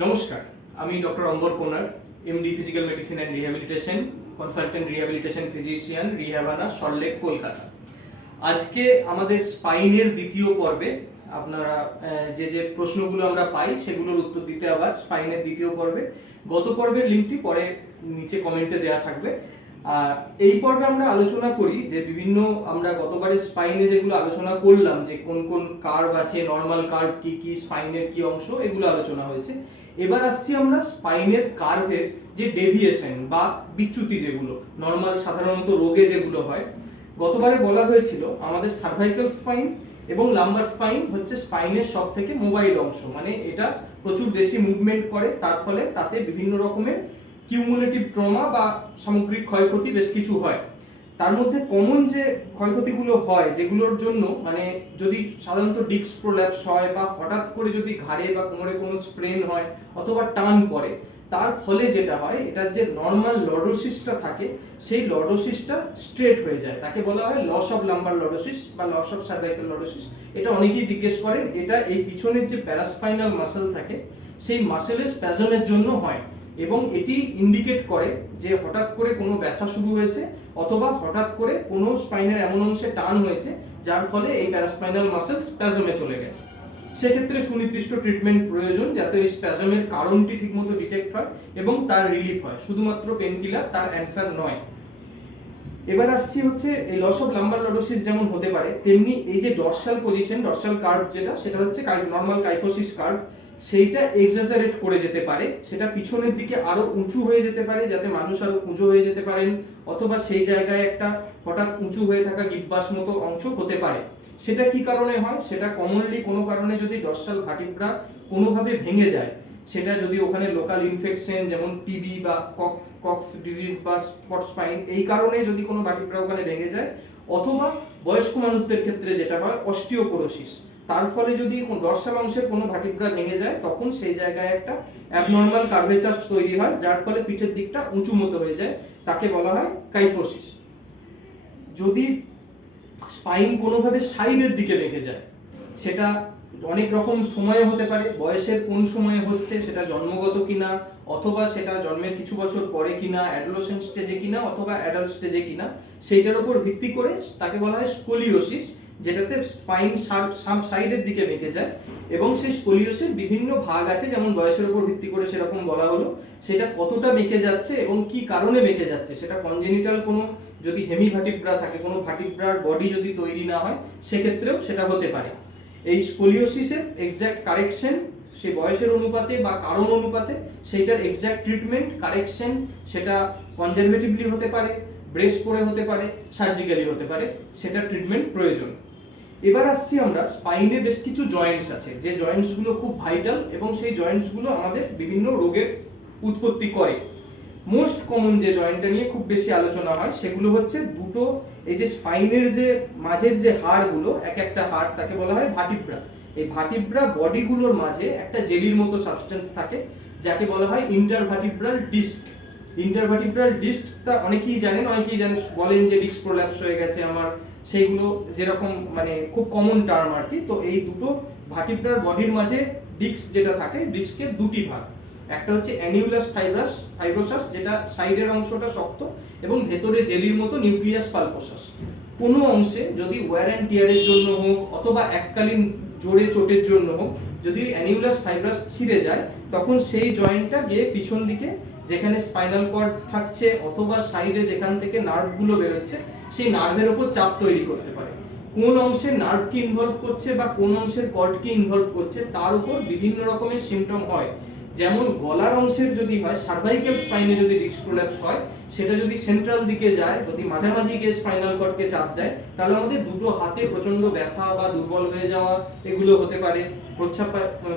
নমস্কার, আমি doctor Ambar Konar, MD physical medicine and rehabilitation, consultant rehabilitation physician, রিহ্যাবানা, সল্টলেক, কলকাতা। আজকে আমাদের স্পাইনের দ্বিতীয় পর্বে আপনারা যে প্রশ্নগুলো আমরা পাই সেগুলোর উত্তর দিতে আবার স্পাইনের দ্বিতীয় পর্বে। গত পর্বের লিঙ্কটি পরে নিচে কমেন্টে দেওয়া থাকবে। এই পর্বে আমরা আলোচনা করি যে বিভিন্ন আমরা গতবারের স্পাইনে যেগুলো আলোচনা করলাম, যে কোন কোন কার্ভ আছে, নর্মাল কার্ভ কি কি, স্পাইনের কি অংশ, এগুলো আলোচনা হয়েছে। এবার আসছি আমরা স্পাইনের কার্ভের যে ডেভিয়েশন বা বিচ্যুতি, যেগুলো নর্মাল সাধারণত রোগে যেগুলো হয়। গতবারে বলা হয়েছিল আমাদের সার্ভাইকাল স্পাইন এবং লাম্বার স্পাইন হচ্ছে স্পাইনের সব থেকে মোবাইল অংশ, মানে এটা প্রচুর বেশি মুভমেন্ট করে, তার ফলে তাতে বিভিন্ন রকমের কিউমুলেটিভ ট্রমা বা সামগ্রিক ক্ষয়ক্ষতি বেশ কিছু হয়। তার মধ্যে কমন যে ক্ষয়ক্ষতিগুলো হয়, যেগুলোর জন্য মানে যদি সাধারণত ডিস্ক প্রোল্যাপস হয় বা হঠাৎ করে যদি ঘাড়ে বা কোমরে কোনো স্প্রেন হয় অথবা টান পড়ে, তার ফলে যেটা হয়, এটার যে নর্মাল লর্ডোসিসটা থাকে সেই লর্ডোসিসটা স্ট্রেট হয়ে যায়, তাকে বলা হয় লস অফ লাম্বার লর্ডোসিস বা লস অফ সার্ভাইকাল লর্ডোসিস। এটা অনেকেই জিজ্ঞেস করেন, এটা এই পিছনের যে প্যারাস্পাইনাল মাসল থাকে সেই মাসেলের স্প্যাজমের জন্য হয়, এবং এটি ইন্ডিকেট করে যে হঠাৎ করে কোনো ব্যথা শুরু হয়েছে অথবা হঠাৎ করে কোনো স্পাইনের এমন অংশে টান হয়েছে যার ফলে এই প্যারাস্পাইনাল মাসল স্প্যাজমে চলে গেছে। সেক্ষেত্রে সুনির্দিষ্ট ট্রিটমেন্ট প্রয়োজন যাতে এই স্প্যাজমের কারণটি ঠিকমতো ডিটেক্ট হয় এবং তার রিলিফ হয়, শুধুমাত্র পেনকিলার তার অ্যান্সার নয়। এবার আসছি হচ্ছে এই লস অফ লাম্বার লর্ডোসিস যেমন হতে পারে, তেমনি এই যে ডর্সাল পজিশন, ডর্সাল কার্ভ যেটা, সেটা হচ্ছে নর্মাল কাইফোসিস কার্ভ, সেইটা এক্সাজারেট করে যেতে পারে, সেটা পিছনের দিকে আরো উঁচু হয়ে যেতে পারে যাতে মানুষ আরো উঁচু হয়ে যেতে পারেন, অথবা সেই জায়গায় একটা হঠাৎ উঁচু হয়ে থাকা গিব্বাস মতো অংশ হতে পারে। সেটা কি কারণে হয়, সেটা কমনলি কোনো কারণে যদি ডর্সাল ভার্টিব্রা কোনোভাবে ভেঙে যায়, সেটা যদি ওখানে লোকাল ইনফেকশন যেমন টিবি বা কক্স ডিজিজ বা স্পট স্পাইন, এই কারণে যদি কোনো ভার্টিব্রা ওখানে ভেঙে যায়, অথবা বয়স্ক মানুষদের ক্ষেত্রে যেটা হয় অস্টিওপোরোসিস, তার ফলে যদি ডর্সাল অংশের কোনো ভার্টিব্রা ভেঙে যায় তখন সেই জায়গায় একটা অ্যাবনর্মাল কার্ভেচার তৈরি হয় যার ফলে পিঠের দিকটা উঁচু মতো হয়ে যায়, তাকে বলা হয় কাইফোসিস। যদি স্পাইন কোনোভাবে সাইডের দিকে রেখে যায়, সেটা অনেক রকম সময়ে হতে পারে, বয়সের কোন সময়ে হচ্ছে, সেটা জন্মগত কিনা অথবা সেটা জন্মের কিছু বছর পরে কিনা, অ্যাডোলেসেন্ট স্টেজে কিনা অথবা অ্যাডাল্ট স্টেজে কিনা, সেইটার উপর ভিত্তি করে তাকে বলা হয় স্কোলিওসিস, যেটাতে স্পাইন সাইডের দিকে বেঁকে যায়। এবং সেই স্কোলিওসিস বিভিন্ন ভাগ আছে, যেমন বয়সের উপর ভিত্তি করে সেরকম বলা হলো, সেটা কতটা বেঁকে যাচ্ছে এবং কি কারণে বেঁকে যাচ্ছে, সেটা কনজেনিটাল কোনো যদি হেমি ভার্টিব্রা থাকে, কোনো ভার্টিব্রার বডি যদি তৈরি না হয়, সেক্ষেত্রেও সেটা হতে পারে। এই স্কোলিওসিসের এক্সাক্ট কারেকশন সে বয়সের অনুপাতে বা কারণ অনুপাতে, সেইটার এক্সাক্ট ট্রিটমেন্ট কারেকশন সেটা কনজারভেটিভলি হতে পারে, ব্রেস করে হতে পারে, সার্জিক্যালি হতে পারে, সেটা ট্রিটমেন্ট প্রয়োজন। এবার আসছি আমরা স্পাইনে বেশ কিছু জয়েন্টস আছে, যে জয়েন্টসগুলো খুব ভাইটাল এবং সেই জয়েন্টসগুলো আমাদের বিভিন্ন রোগের উৎপত্তি করে। মোস্ট কমন যে জয়েন্টটা নিয়ে খুব বেশি আলোচনা হয় সেগুলো হচ্ছে দুটো, এই যে স্পাইনের যে মাঝের যে হাড়গুলো, এক একটা হাড় তাকে বলা হয় ভার্টিব্রা। এই ভার্টিব্রা বডিগুলোর মাঝে একটা জেলির মতো সাবস্টেন্স থাকে যাকে বলা হয় ইন্টারভার্টিব্রাল ডিস্ক। ইন্টারভার্টিব্রাল ডিস্কটা অনেকেই জানেন, বলেন যে ডিস্ক প্রোল্যাপস হয়ে গেছে আমার, সেইগুলো যেরকম মানে খুব কমন টার্ম আর কি। তো এই দুটো ভার্টিব্রার বডির মাঝে ডিস্ক যেটা থাকে, ডিস্কের দুটি ভাগ, একটা হচ্ছে অ্যানিউলাস ফাইব্রোসাস, যেটা সাইডের অংশটা শক্ত এবং ভেতরে জেলির মতো নিউক্লিয়াস পালপোসাস। কোনো অংশে যদি ওয়্যার অ্যান্ড টিয়ারের জন্য হোক অথবা এককালীন জোরে চোটের জন্য হোক, যদি অ্যানিউলাস ফাইব্রাস ছিঁড়ে যায়, তখন সেই জয়েন্টটা গিয়ে পিছন দিকে যেখানে স্পাইনাল কর্ড থাকছে অথবা সাইডে যেখান থেকে নার্ভগুলো বেরোচ্ছে, সেই নার্ভের উপর চাপ তৈরি করতে পারে। কোন অংশের নার্ভকে ইনভলভ করছে বা কোন অংশের কর্ডকে ইনভলভ করছে তার উপর বিভিন্ন রকমের সিমটম হয়। যেমন গলার অংশের যদি হয়, সার্ভাইকাল স্পাইনে যদি ডিস্ক প্রোল্যাপস হয়, সেটা যদি সেন্ট্রাল দিকে যায়, যদি মাঝামাঝি গিয়ে স্পাইনাল কর্ডকে চাপ দেয়, তাহলে আমাদের দুটো হাতে প্রচন্ড ব্যথা বা দুর্বল হয়ে যাওয়া এগুলো হতে পারে,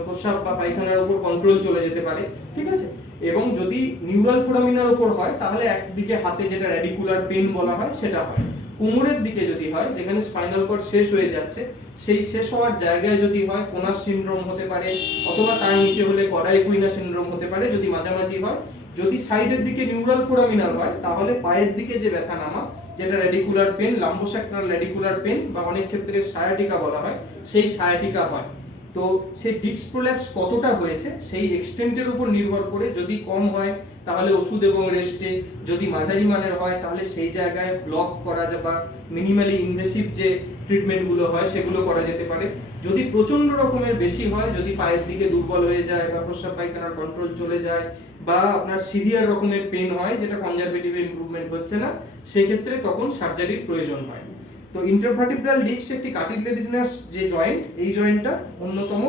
প্রস্রাব বা পায়খানার উপর কন্ট্রোল চলে যেতে পারে, ঠিক আছে। এবং যদি নিউরাল ফোরামিনার উপর হয়, তাহলে একদিকে হাতে যেটা রেডিকুলার পেন বলা হয় সেটা হয়। কোমরের দিকে যদি হয়, যেখানে স্পাইনাল কর্ড শেষ হয়ে যাচ্ছে, সেই শেষ হওয়ার জায়গায় যদি হয় কোনাস সিনড্রোম হতে পারে, অথবা তার নিচে হলে কডাইকুইনা সিনড্রোম হতে পারে যদি মাঝামাঝি হয়। যদি সাইডের দিকে নিউরাল ফোরামিনার হয়, তাহলে পায়ের দিকে যে ব্যথা নামা, যেটা radicular pain, lumbosacral radicular pain বা অনেক ক্ষেত্রে সায়াটিকা বলা হয়, সেই সায়াটিকা হয়। তো সেই ডিস্ক প্রোল্যাপস কতটা হয়েছে সেই এক্সটেন্টের উপর নির্ভর করে, যদি কম হয় তাহলে ওষুধ এবং রেস্টে, যদি মাঝারি মানের হয় তাহলে সেই জায়গায় ব্লক করা যায় বা মিনিমালি ইনভেসিভ যে ট্রিটমেন্টগুলো হয় সেগুলো করা যেতে পারে। যদি প্রচন্ড রকমের বেশি হয়, যদি পায়ের দিকে দুর্বল হয়ে যায় বা প্রস্রাব পায়খানার কন্ট্রোল চলে যায় বা আপনার সিভিয়ার রকমের পেন হয় যেটা কনজারভেটিভ ইমপ্রুভমেন্ট হচ্ছে না, সেক্ষেত্রে তখন সার্জারির প্রয়োজন হয়। তো ইন্টারভার্টিব্রাল ডিস্ক একটি কার্টিলেজিনাস যে জয়েন্ট, এই জয়েন্টটা অন্যতম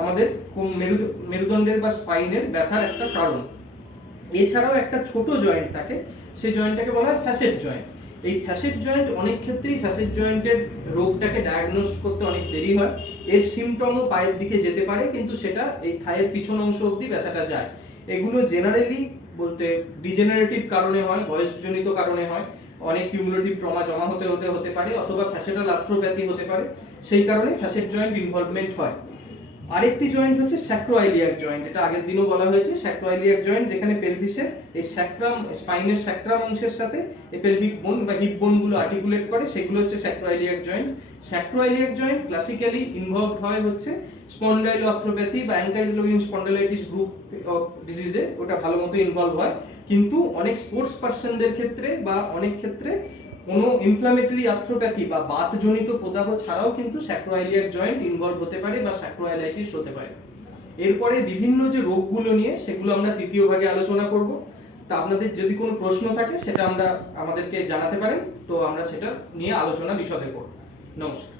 আমাদের মেরুদণ্ডের বা স্পাইনের ব্যথার একটা কারণ। এছাড়াও একটা ছোট জয়েন্ট থাকে, সেই জয়েন্টটাকে বলা হয় ফ্যাসেট জয়েন্ট। এই ফ্যাসেট জয়েন্ট অনেক ক্ষেত্রেই ফ্যাসেট জয়েন্টের রোগটাকে ডায়াগনোস করতে অনেক দেরি হয়। এর সিমটমও পায়ের দিকে যেতে পারে, কিন্তু সেটা এই থায়ের পিছন অংশ অবধি ব্যথাটা যায়। এগুলো জেনারেলি বলতে ডিজেনারেটিভ কারণে হয়, বয়সজনিত কারণে হয়, অনেক কিউমুলেটিভ ট্রমা জমা হতে পারে, অথবা ফ্যাসেটাল আর্থ্রোপ্যাথি হতে পারে, সেই কারণে ফ্যাসেট জয়েন্ট ইনভলভমেন্ট হয়। আরেকটি জয়েন্ট হচ্ছে স্যাক্রোআইলিয়াক জয়েন্ট, এটা আগের দিনও বলা হয়েছে। স্যাক্রোআইলিয়াক জয়েন্ট যেখানে পেলভিসের এই স্যাক্রাম, স্পাইনের স্যাক্রাম অংশের সাথে এই পেলভিক বোন বা হিপ বোনগুলো আর্টিকুলেট করে, সেগুলো হচ্ছে স্যাক্রোআইলিয়াক জয়েন্ট। স্যাক্রোআইলিয়াক জয়েন্ট ক্লাসিক্যালি ইনভলভড হয় হচ্ছে স্পন্ডাইলোআর্থ্রোপ্যাথি বা অ্যাঙ্কাইলোভিং স্পন্ডাইলাইটিস গ্রুপ অফ ডিজিজে, ওটা ভালো মতো ইনভলভ হয়। কিন্তু অনেক স্পোর্টস পার্সনদের ক্ষেত্রে বা অনেক ক্ষেত্রে কোনো ইনফ্লামেটরি আর্থ্রোপ্যাথি বা বাতজনিত প্রদাহ ছাড়াও কিন্তু স্যাক্রোআইলিয়াক জয়েন্ট ইনভলভ হতে পারে বা স্যাক্রোআইলাইটিস হতে পারে। এরপরে বিভিন্ন যে রোগগুলো নিয়ে সেগুলো আমরা তৃতীয় ভাগে আলোচনা করব। তা আপনাদের যদি কোনো প্রশ্ন থাকে সেটা আমাদেরকে জানাতে পারেন, তো আমরা সেটা নিয়ে আলোচনা বিশদে করব। নমস্কার।